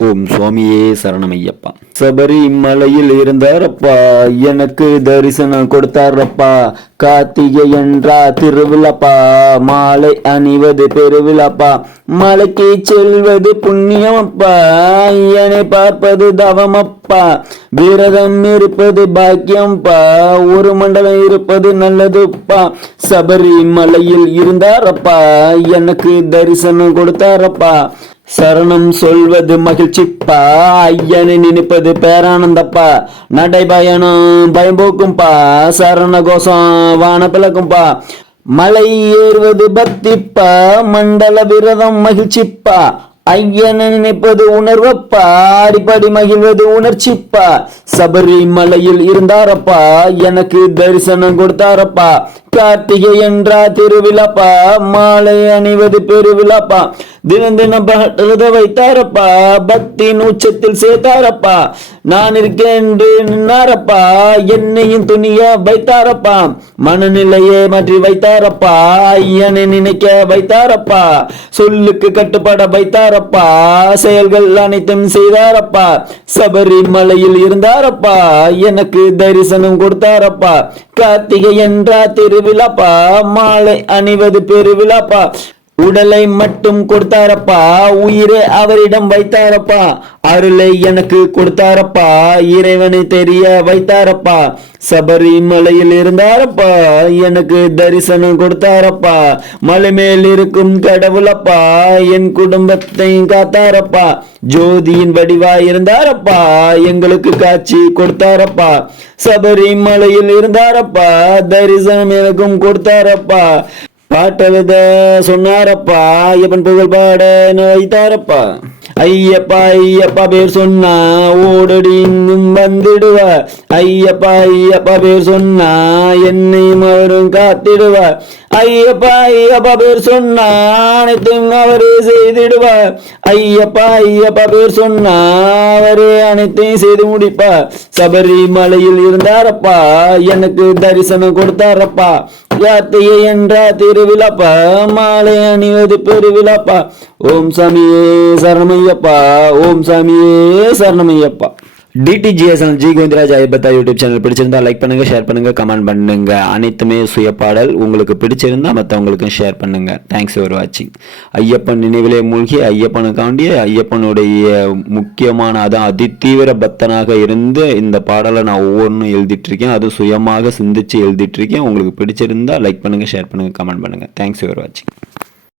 ஓம் சுவாமியே சரணமையப்பா. சபரிமலையில் இருந்தாரப்பா, எனக்கு தரிசனம் கொடுத்தாரப்பா. கார்த்திகை என்றா திருவிழப்பா, மாலை அணிவது பெருவிழப்பா. மலைக்கு செல்வது புண்ணியமப்பா, என்னை பார்ப்பது தவமப்பா. விரதம் இருப்பது பாக்கியம்பா, ஒரு மண்டலம் இருப்பது நல்லதுப்பா. சபரிமலையில் இருந்தாரப்பா, எனக்கு தரிசனம் கொடுத்தாரப்பா. சரணம் சொல்வது மகிழ்ச்சிப்பா, ஐயனை நினைப்பது பேரானந்தப்பா. நடைபயணம் பயம்போக்கும்பா, சரண கோஷம் வான பிளக்கும்பா. மலை ஏறுவது பக்திப்பா, மண்டல விரதம் மகிழ்ச்சிப்பா. ஐயனை நினைப்பது உணர்வப்பா, அடிப்படி மகிழ்வது உணர்ச்சிப்பா. சபரிமலையில் இருந்தாரப்பா, எனக்கு தரிசனம் கொடுத்தாரப்பா. கார்த்திகை என்றா திருவிழப்பா, மாலை அணிவது பெருவிழப்பா. தினம் தினம் எழுத வைத்தாரப்பா, பக்தியின் உச்சத்தில் சேர்த்தாரப்பா. நான் இருக்கேன் என்று நின்னாரப்பா, என்னையும் துணிய வைத்தாரப்பா. மனநிலையை மாற்றி வைத்தாரப்பா, ஐயனை நினைக்க வைத்தாரப்பா. சொல்லுக்கு கட்டுப்பட வைத்தாரப்பா, செயல்கள் அனைத்தும் செய்தாரப்பா. சபரிமலையில் இருந்தாரப்பா, எனக்கு தரிசனம் கொடுத்தாரப்பா. கார்த்திகை என்றா திருவிழப்பா, மாலை அணிவது பெருவிழப்பா. உடலை மட்டும் கொடுத்தாரப்பா, உயிரை அவரிடம் வைத்தாரப்பா. அருளை எனக்கு கொடுத்தாரப்பா, இறைவனை தெரிய வைத்தாரப்பா. சபரிமலையில் இருந்தாரப்பா, எனக்கு தரிசனம் கொடுத்தாரப்பா. மலை மேல் இருக்கும் கடவுளப்பா, என் குடும்பத்தை காத்தாரப்பா. ஜோதியின் வடிவாய் இருந்தாரப்பா, எங்களுக்கு காட்சி கொடுத்தாரப்பா. சபரிமலையில் இருந்தாரப்பா, தரிசனம் எனக்கும் கொடுத்தாரப்பா. பாட்டெழுத சொன்னாரப்பா, ஐயப்பன் புகழ் பாட வைத்தாரப்பா. ஐயப்பா ஐயப்பா பேர் சொன்னா ஓடடி வந்துடுவ. ஐயப்பா ஐயப்பா பேர் சொன்னா என்னையும் அவரும் காத்திடுவ. ஐயப்பா ஐயப்பா பேர் சொன்னா அனைத்தும் அவரே செய்திடுவ. ஐயப்பா ஐயப்பா பேர் சொன்னா அவரே அனைத்தையும் செய்து முடிப்பா. சபரிமலையில் இருந்தாரப்பா, எனக்கு தரிசனம் கொடுத்தாரப்பா. கார்த்திகை என்றா திருவிழப்பா, மாலை அணிவது பெருவிழப்பா. ஓம் சாமியே சரணமையப்பா, ஓம் சாமியே சரணமையப்பா. டிடிஜிஎஸ்எல் G Govindaraj Ayyappa YouTube channel பிடிச்சிருந்தா லைக் பண்ணுங்க, ஷேர் பண்ணுங்க, கமெண்ட் பண்ணுங்க. அனைத்துமே சுய பாடல். உங்களுக்கு பிடிச்சிருந்தா மற்றவங்களுக்கும் ஷேர் பண்ணுங்க. தேங்க்ஸ் ஃபார் வாட்சிங். ஐயப்பன் நினைவிலே மூழ்கி ஐயப்பனுக்காண்டிய ஐயப்பனுடைய முக்கியமான அதான் அதிதீவிர பக்தனாக இருந்து இந்த பாடலை நான் ஒவ்வொன்றும் எழுதிட்டு இருக்கேன். அது சுயமாக சிந்திச்சு எழுதிட்டு இருக்கேன். உங்களுக்கு பிடிச்சிருந்தா லைக் பண்ணுங்க, ஷேர் பண்ணுங்க, கமெண்ட் பண்ணுங்க. தேங்க்ஸ் ஃபார் வாட்சிங்.